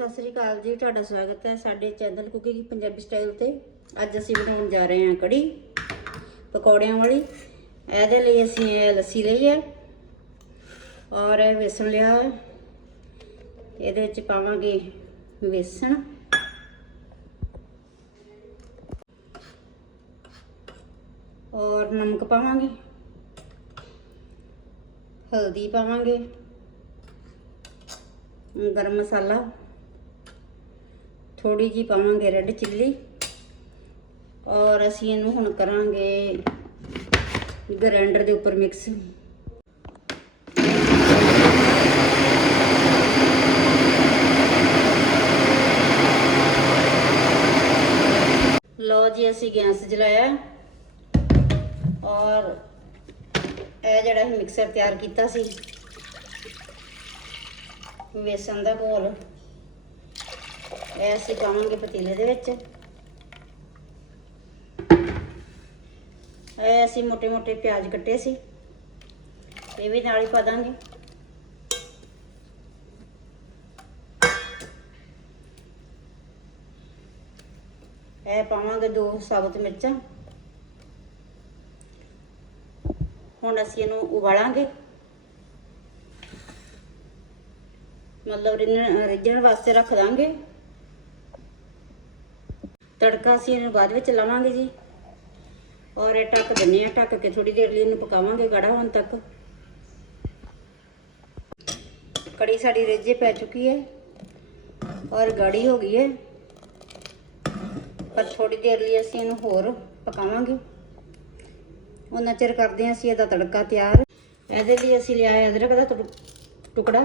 ਸਤਿ ਸ੍ਰੀ ਅਕਾਲ ਜੀ, ਤੁਹਾਡਾ ਸਵਾਗਤ ਹੈ ਸਾਡੇ ਚੈਨਲ ਕੁਕਿੰਗ ਪੰਜਾਬੀ ਸਟਾਈਲ ਤੇ। ਅੱਜ ਅਸੀਂ ਬਣਾਉਣ ਜਾ ਰਹੇ ਹਾਂ ਕੜੀ ਪਕੌੜਿਆਂ ਵਾਲੀ। ਇਹਦੇ ਲਈ ਅਸੀਂ ਇਹ ਲੱਸੀ ਲਈ ਹੈ ਔਰ ਇਹ ਵੇਸਣ ਲਿਆ ਹੈ ਇਹਦੇ ਵਿੱਚ ਪਾਵਾਂਗੇ ਵੇਸਣ। ਔਰ ਨਮਕ ਪਾਵਾਂਗੇ। ਹਲਦੀ ਪਾਵਾਂਗੇ। ਗਰਮ ਮਸਾਲਾ। ਥੋੜੀ ਜੀ ਪਾਵਾਂਗੇ ਰੈੱਡ ਚਿੱਲੀ ਔਰ ਅਸੀਂ ਇਹਨੂੰ ਹੁਣ ਕਰਾਂਗੇ ਗ੍ਰਾਈਂਡਰ ਦੇ ਉੱਪਰ ਮਿਕਸ ਲੋ ਜੀ, ਅਸੀਂ ਗੈਸ ਜਲਾਇਆ ਔਰ ਇਹ ਜਿਹੜਾ ਮਿਕਸਰ ਤਿਆਰ ਕੀਤਾ ਸੀ, ਵੇਸਣ ਦਾ ਘੋਲ। ਇਹ ਅਸੀਂ ਪਾਵਾਂਗੇ ਪਤੀਲੇ ਦੇ ਵਿੱਚ। ਇਹ ਅਸੀਂ ਮੋਟੇ ਮੋਟੇ ਪਿਆਜ਼ ਕੱਟੇ ਸੀ। ਇਹ ਵੀ ਨਾਲ ਹੀ ਪਾ ਦਾਂਗੇ। ਇਹ ਪਾਵਾਂਗੇ ਦੋ ਸਾਬਤ ਮਿਰਚਾਂ। ਹੁਣ ਅਸੀਂ ਇਹਨੂੰ ਉਬਾਲਾਂਗੇ। ਮਤਲਬ ਰਿੰਨਣ ਰਿੱਝਣ ਵਾਸਤੇ ਰੱਖ ਦਾਂਗੇ। ਤੜਕਾ ਅਸੀਂ ਇਹਨੂੰ ਬਾਅਦ ਵਿੱਚ ਲਾਵਾਂਗੇ ਜੀ। ਔਰ ਇਹ ਢੱਕ ਦਿੰਨੇ ਆ ਢੱਕ ਕੇ ਥੋੜੀ ਦੇਰ ਲਈ ਇਹਨੂੰ ਪਕਾਵਾਂਗੇ ਗਾੜਾ ਹੋਣ ਤੱਕ। ਕੜੀ ਸਾਡੀ ਰਿੱਝੇ ਪੈ ਚੁੱਕੀ ਹੈ ਔਰ ਗਾੜੀ ਹੋ ਗਈ ਹੈ। ਪਰ ਥੋੜੀ ਦੇਰ ਲਈ ਅਸੀਂ ਇਹਨੂੰ ਹੋਰ ਪਕਾਵਾਂਗੇ। ਉਹਨਾਂ ਚਿਰ ਕਰਦੇ ਹਾਂ ਅਸੀਂ ਇਹਦਾ ਤੜਕਾ ਤਿਆਰ। ਇਹਦੇ ਲਈ ਅਸੀਂ ਲਿਆ ਅਦਰਕ ਦਾ ਟੁਕ- ਟੁਕੜਾ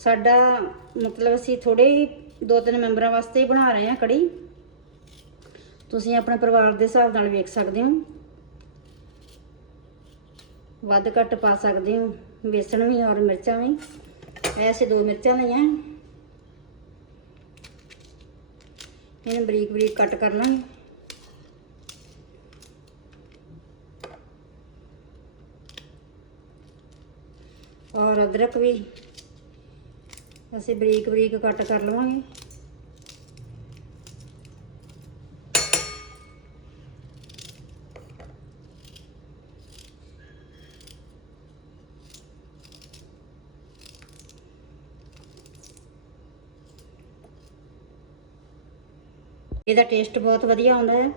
ਸਾਡਾ ਮਤਲਬ ਅਸੀਂ ਥੋੜੇ ਹੀ ਦੋ ਤਿੰਨ ਮੈਂਬਰਾਂ ਵਾਸਤੇ ਹੀ ਬਣਾ ਰਹੇ ਹਾਂ ਕੜੀ। ਤੁਸੀਂ ਆਪਣੇ ਪਰਿਵਾਰ ਦੇ ਹਿਸਾਬ ਨਾਲ ਵੇਖ ਸਕਦੇ ਹੋ। ਵੱਧ ਘੱਟ ਪਾ ਸਕਦੇ ਹੋ, ਵੇਸਣ ਵੀ ਔਰ ਮਿਰਚਾਂ ਵੀ। ਇਹ ਅਸੀਂ ਦੋ ਮਿਰਚਾਂ ਲਈਆਂ। ਇਹਨੂੰ ਬਰੀਕ ਬਰੀਕ ਕੱਟ ਕਰ ਲਾਂਗੇ ਔਰ ਅਦਰਕ ਵੀ ਅਸੀਂ ਬਰੀਕ ਬਰੀਕ ਕੱਟ ਕਰ ਲਵਾਂਗੇ। ਇਹਦਾ ਟੇਸਟ ਬਹੁਤ ਵਧੀਆ ਆਉਂਦਾ ਹੈ,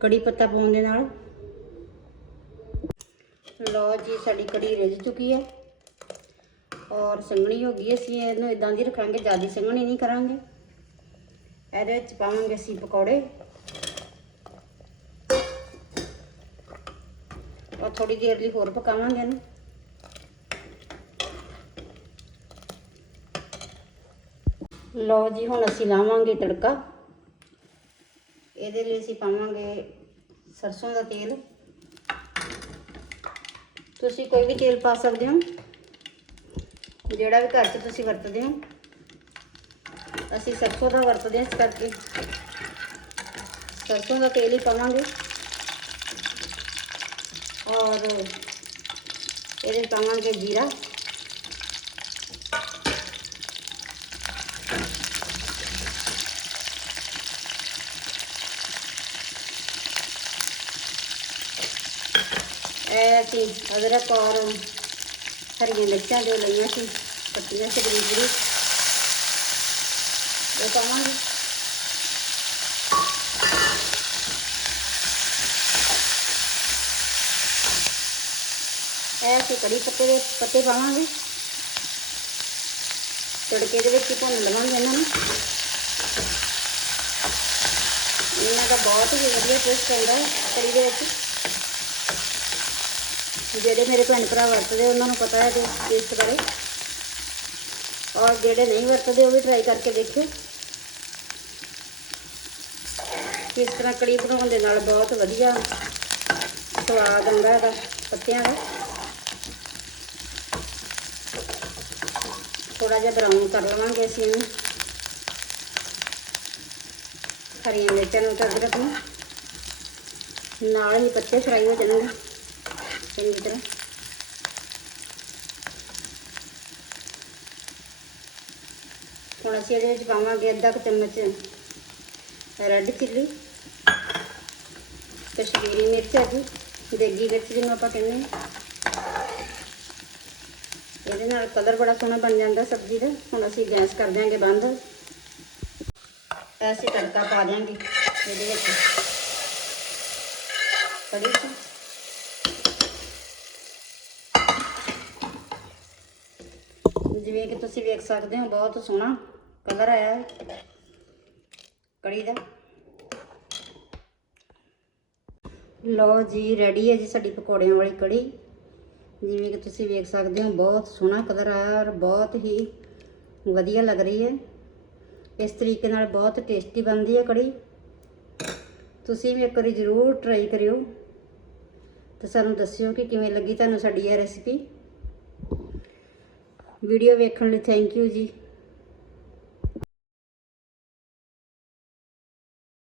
ਕੜੀ ਪੱਤਾ ਪਾਉਣ ਦੇ ਨਾਲ। ਲਓ ਜੀ, ਸਾਡੀ ਕੜੀ ਰਿੱਝ ਚੁੱਕੀ ਹੈ। ਔਰ ਸੰਘਣੀ ਹੋ ਗਈ, ਅਸੀਂ ਇਹਨੂੰ ਇਦਾਂ ਦੀ ਰੱਖਾਂਗੇ, ਜ਼ਿਆਦਾ ਸੰਘਣੀ ਨਹੀਂ ਕਰਾਂਗੇ। ਇਹਦੇ ਵਿੱਚ ਪਾਵਾਂਗੇ ਅਸੀਂ ਪਕੌੜੇ। ਔਰ ਥੋੜੀ ਦੇਰ ਲਈ ਹੋਰ ਪਕਾਵਾਂਗੇ ਇਹਨੂੰ। ਲਓ ਜੀ, ਹੁਣ ਅਸੀਂ ਲਾਵਾਂਗੇ ਤੜਕਾ। ਇਹਦੇ ਲਈ ਅਸੀਂ ਪਾਵਾਂਗੇ ਸਰਸੋਂ ਦਾ ਤੇਲ। ਤੁਸੀਂ ਕੋਈ ਵੀ ਤੇਲ ਪਾ ਸਕਦੇ ਹੋ। ਜਿਹੜਾ ਵੀ ਘਰ 'ਚ ਤੁਸੀਂ ਵਰਤਦੇ ਹੋ, ਅਸੀਂ ਸਰਸੋਂ ਦਾ ਵਰਤਦੇ ਹਾਂ ਇਸ ਕਰਕੇ। ਸਰਸੋਂ ਦਾ ਤੇਲ ਹੀ ਪਾਵਾਂਗੇ। ਔਰ ਇਹਦੇ ਪਾਵਾਂਗੇ ਜੀਰਾ। ਇਹ ਅਸੀਂ ਅਦਰਕ ਔਰ ਹਰੀਆਂ ਮਿਰਚਾਂ ਜੋ ਲਈਆਂ ਸੀ ਕੱਟੀਆਂ ਸੀ ਬਰੀਕ ਬਰੀਕ ਉਹ ਪਾਵਾਂਗੇ ਇਹ ਅਸੀਂ ਕੜੀ ਪੱਤੇ ਦੇ ਪੱਤੇ ਪਾਵਾਂਗੇ ਤੜਕੇ ਦੇ ਵਿੱਚ ਹੀ ਭੁੰਨ ਲਵਾਂਗੇ ਇਹਨਾਂ ਨੂੰ ਇਹਨਾਂ ਦਾ ਬਹੁਤ ਹੀ ਵਧੀਆ ਟੇਸਟ ਆਉਂਦਾ ਹੈ ਕੜੀ ਦੇ ਵਿੱਚ ਜਿਹੜੇ ਮੇਰੇ ਭੈਣ ਭਰਾ ਵਰਤਦੇ, ਉਹਨਾਂ ਨੂੰ ਪਤਾ ਹੈ ਤੇ ਬਾਰੇ। ਔਰ ਜਿਹੜੇ ਨਹੀਂ ਵਰਤਦੇ, ਉਹ ਵੀ ਟਰਾਈ ਕਰਕੇ ਦੇਖਿਓ। ਇਸ ਤਰ੍ਹਾਂ ਕੜੀ ਬਣਾਉਣ ਦੇ ਨਾਲ ਬਹੁਤ ਵਧੀਆ ਸਵਾਦ ਆਉਂਦਾ ਇਹਦਾ ਪੱਤਿਆਂ ਦਾ। ਥੋੜਾ ਜਿਹਾ ਬਰਾਊਨ ਕਰ ਲਵਾਂਗੇ ਅਸੀਂ ਇਹਨੂੰ। ਹਰੀਆਂ ਮਿਰਚਾਂ ਨੂੰ ਤੇ ਅਦਰਕ ਨੂੰ ਨਾਲ ਹੀ ਪੱਤੇ ਫਰਾਈ ਹੋ ਜਾਣਗੇ। चंगी तरह ਹੁਣ ਅਸੀਂ ਇਹਦੇ ਵਿੱਚ ਪਾਵਾਂਗੇ ਅੱਧਾ ਕੁ ਚਮਚ ਰੈੱਡ ਚਿੱਲੀ ਕਸ਼ਮੀਰੀ ਮਿਰਚ ਹੈ ਜੀ, ਦੇਗੀ ਮਿਰਚ ਜਿਹਨੂੰ ਆਪਾਂ ਕਹਿੰਦੇ ਹਾਂ। ਇਹਦੇ ਨਾਲ ਕਲਰ ਬੜਾ ਸੋਹਣਾ ਬਣ ਜਾਂਦਾ ਸਬਜ਼ੀ ਦਾ। ਹੁਣ ਅਸੀਂ ਗੈਸ ਕਰ ਦਿਆਂਗੇ ਬੰਦ। ਐਸੀ ਤੜਕਾ ਪਾ ਦਿਆਂਗੇ ਇਹਦੇ ਵਿੱਚ। ਜਿਵੇਂ ਕਿ ਤੁਸੀਂ ਵੇਖ ਸਕਦੇ ਹੋ, ਬਹੁਤ ਸੋਹਣਾ ਕਲਰ ਆਇਆ ਹੈ। ਕੜੀ ਦਾ। ਲਓ ਜੀ ਰੈਡੀ ਹੈ ਜੀ ਸਾਡੀ ਪਕੌੜਿਆਂ ਵਾਲੀ ਕੜੀ। ਜਿਵੇਂ ਕਿ ਤੁਸੀਂ ਵੇਖ ਸਕਦੇ ਹੋ, ਬਹੁਤ ਸੋਹਣਾ ਕਲਰ ਆਇਆ ਔਰ ਬਹੁਤ ਹੀ ਵਧੀਆ ਲੱਗ ਰਹੀ ਹੈ। ਇਸ ਤਰੀਕੇ ਨਾਲ ਬਹੁਤ ਟੇਸਟੀ ਬਣਦੀ ਹੈ ਕੜੀ। ਤੁਸੀਂ ਵੀ ਇੱਕ ਵਾਰੀ ਜ਼ਰੂਰ ਟਰਾਈ ਕਰਿਓ। ਤੇ ਸਾਨੂੰ ਦੱਸਿਓ ਕਿ ਕਿਵੇਂ ਲੱਗੀ ਤੁਹਾਨੂੰ ਸਾਡੀ ਇਹ ਰੈਸਿਪੀ ਵੀਡੀਓ ਵੇਖਣ ਲਈ ਥੈਂਕ ਯੂ ਜੀ।